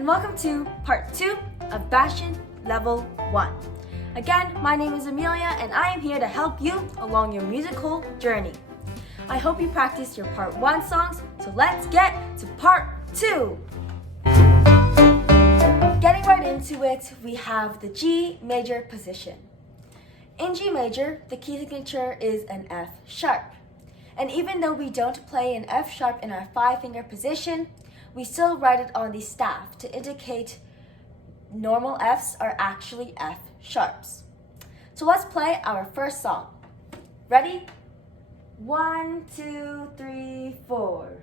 and welcome to part 2 of Bastien Level 1. Again, my name is Amelia and I am here to help you along your musical journey. I hope you practiced your part 1 songs, so let's get to part 2. Getting right into it, we have the G major position. In G major, the key signature is an F sharp. And even though we don't play an F sharp in our 5-finger position, we still write it on the staff to indicate normal Fs are actually F sharps. So let's play our first song. Ready? 1, 2, 3, 4.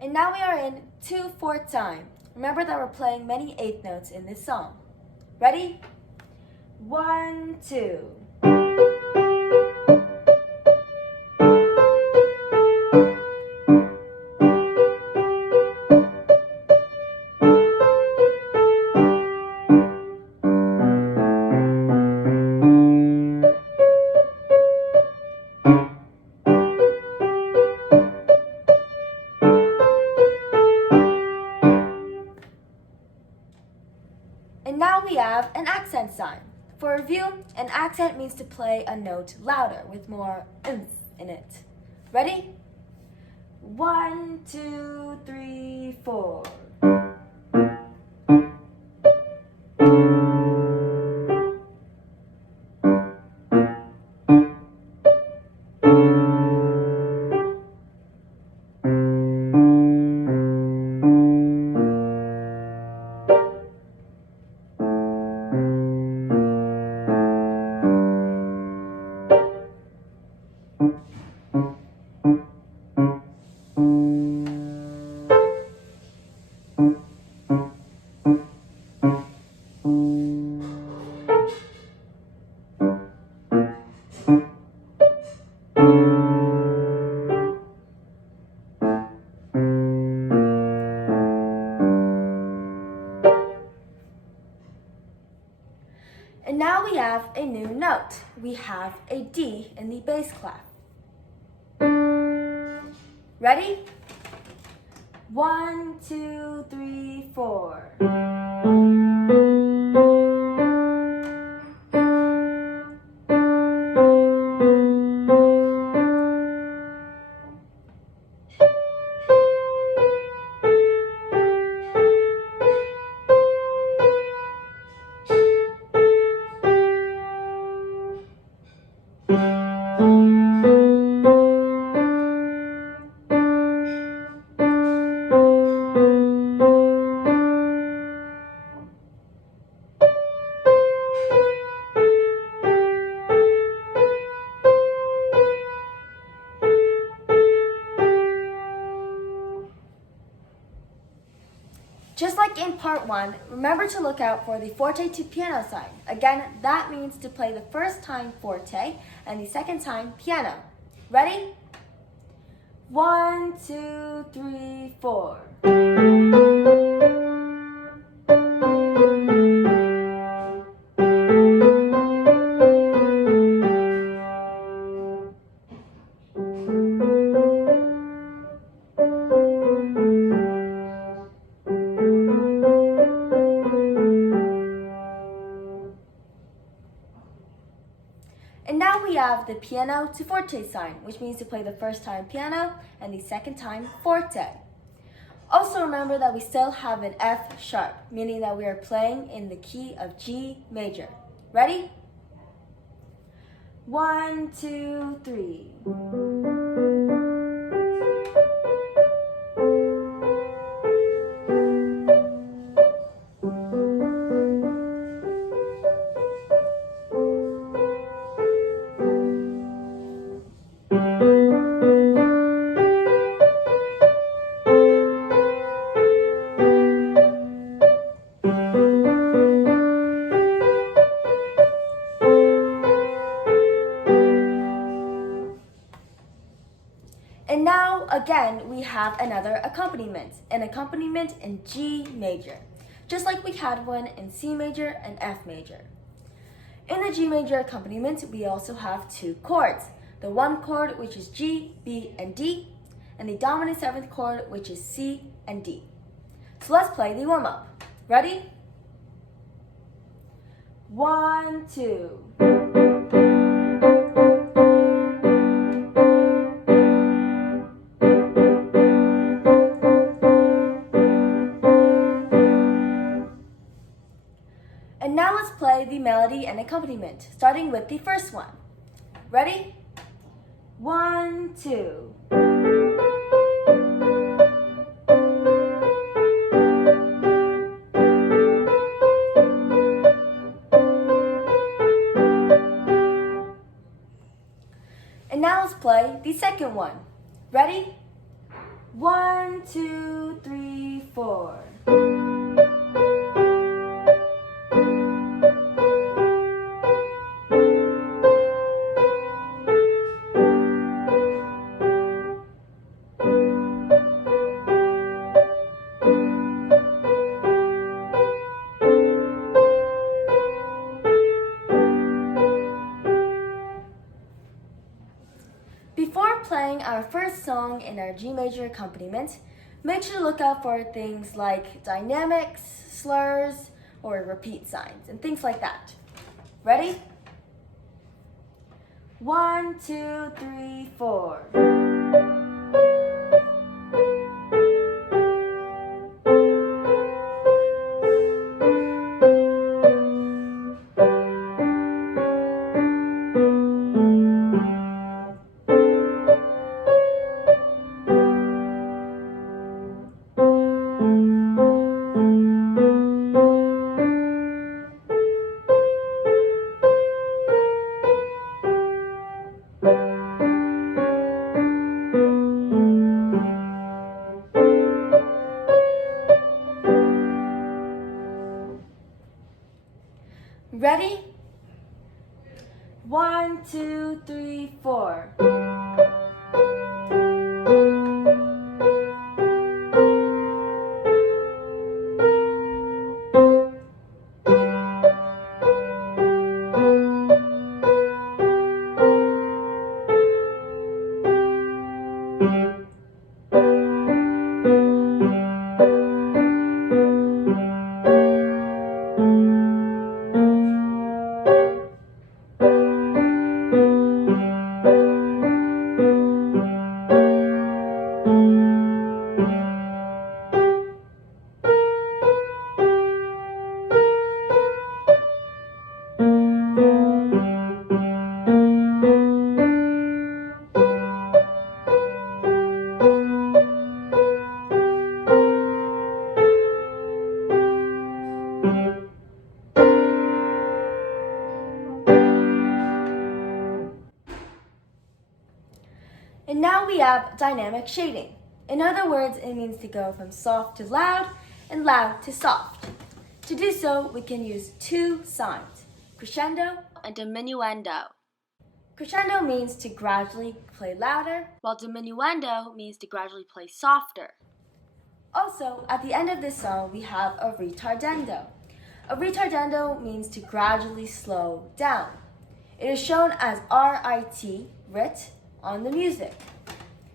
And now we are in 2/4 time. Remember that we're playing many 8th notes in this song. Ready? 1, 2. And now we have an accent sign. For review, an accent means to play a note louder with more oomph in it. Ready? 1, 2, 3, 4. And now we have a new note. We have a D in the bass clef. Ready? 1, 2, 3, 4. Just like in part 1, remember to look out for the forte to piano sign. Again, that means to play the first time forte and the second time piano. Ready? 1, 2, 3, 4. And now we have the piano to forte sign, which means to play the first time piano and the second time forte. Also remember that we still have an F sharp, meaning that we are playing in the key of G major. Ready? 1, 2, 3. we have another accompaniment, an accompaniment in G major, just like we had one in C major and F major. In the G major accompaniment, we also have two chords, the one chord which is G, B, and D, and the dominant seventh chord which is C and D. So let's play the warm-up. Ready? 1, 2. And now let's play the melody and accompaniment, starting with the first one. Ready? 1, 2. And now let's play the second one. Ready? 1, 2, 3, 4. Before playing our first song in our G major accompaniment, make sure to look out for things like dynamics, slurs, or repeat signs, and things like that. Ready? 1, 2, 3, 4. Ready? 1, 2, 3, 4. And now we have dynamic shading. In other words, it means to go from soft to loud and loud to soft. To do so, we can use two signs, crescendo and diminuendo. Crescendo means to gradually play louder, while diminuendo means to gradually play softer. Also, at the end of this song, we have a ritardando. A ritardando means to gradually slow down. It is shown as R-I-T, rit, on the music.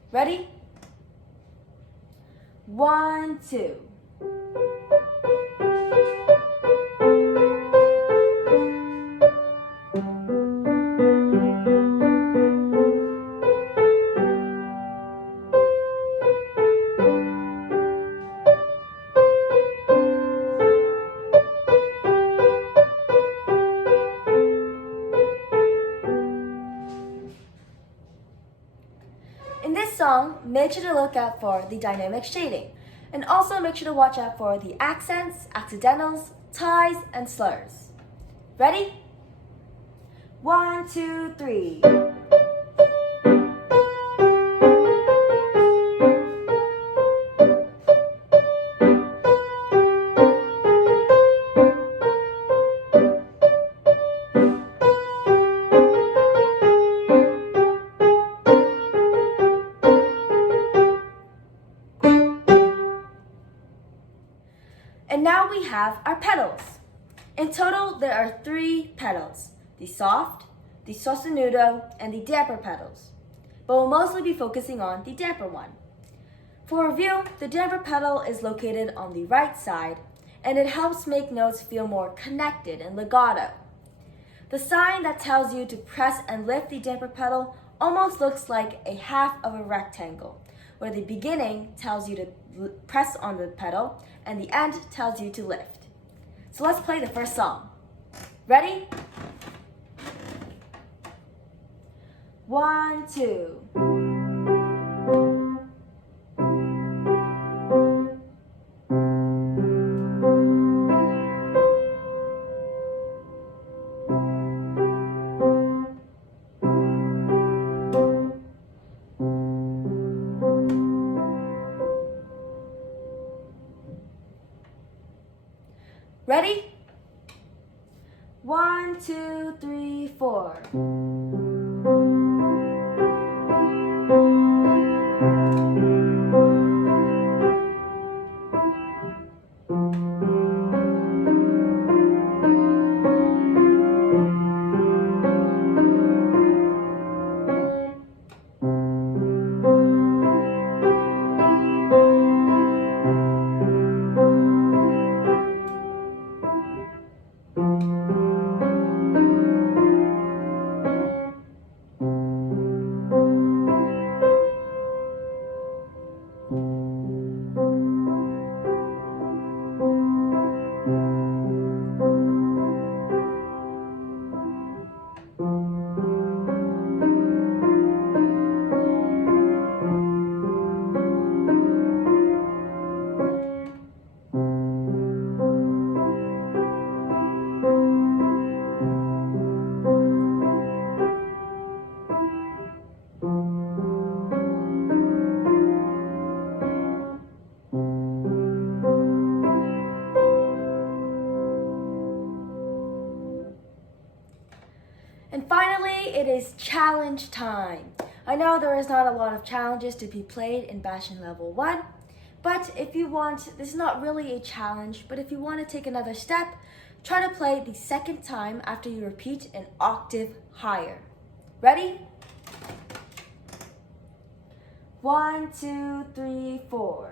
Ready? 1, 2. In this song, make sure to look out for the dynamic shading, and also make sure to watch out for the accents, accidentals, ties, and slurs. Ready? 1, 2, 3. have our pedals. In total, there are 3 pedals, the soft, the sostenuto, and the damper pedals. But we'll mostly be focusing on the damper one. For review, the damper pedal is located on the right side, and it helps make notes feel more connected and legato. The sign that tells you to press and lift the damper pedal almost looks like a half of a rectangle, where the beginning tells you to press on the pedal and the end tells you to lift. So let's play the first song. Ready? 1, 2. Ready? 1, 2, 3, 4. And finally, it is challenge time. I know there is not a lot of challenges to be played in Bastien Level 1, but if you want, this is not really a challenge, but if you want to take another step, try to play the second time after you repeat an octave higher. Ready? 1, 2, 3, 4.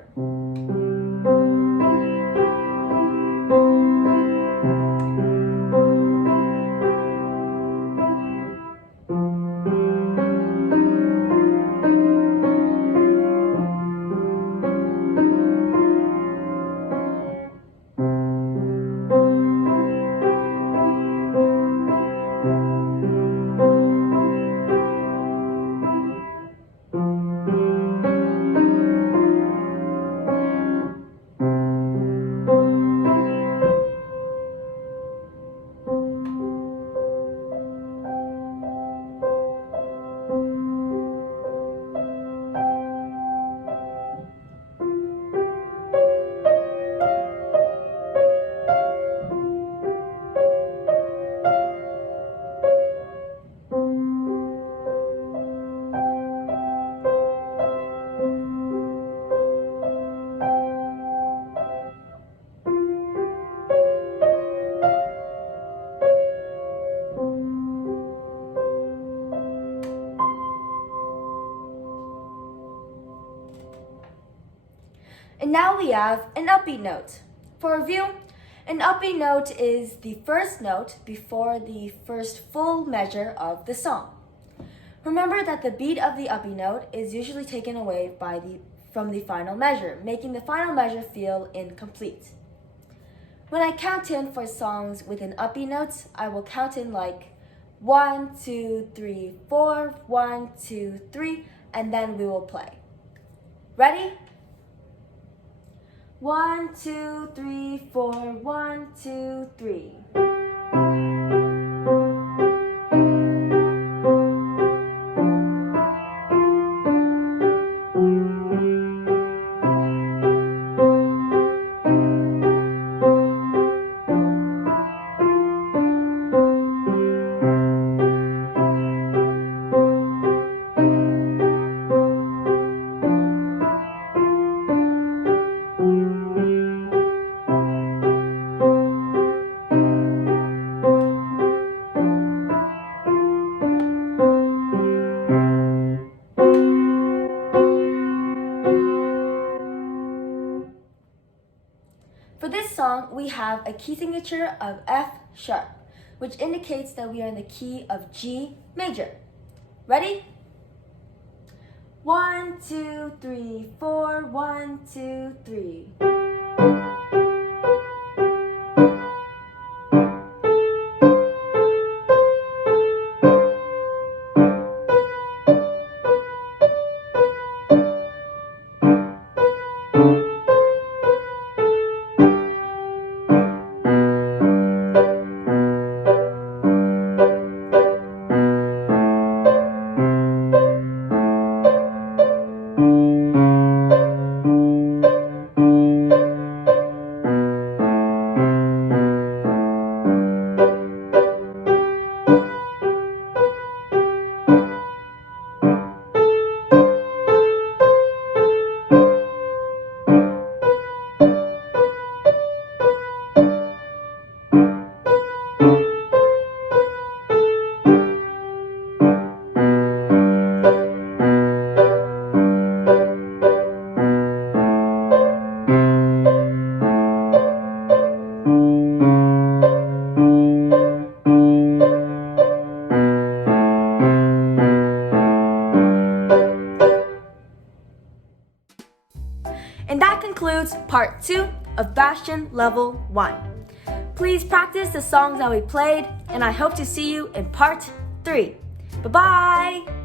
And now we have an upbeat note. For review, an upbeat note is the first note before the first full measure of the song. Remember that the beat of the upbeat note is usually taken away from the final measure, making the final measure feel incomplete. When I count in for songs with an upbeat note, I will count in like 1, 2, 3, 4, 1, 2, 3, and then we will play. Ready? 1, 2, 3, 4, 1, 2, 3. we have a key signature of F sharp, which indicates that we are in the key of G major. Ready? 1, 2, 3, 4, 1, 2, 3. And that concludes part 2 of Bastien Level 1. Please practice the songs that we played, and I hope to see you in part 3. Bye-bye!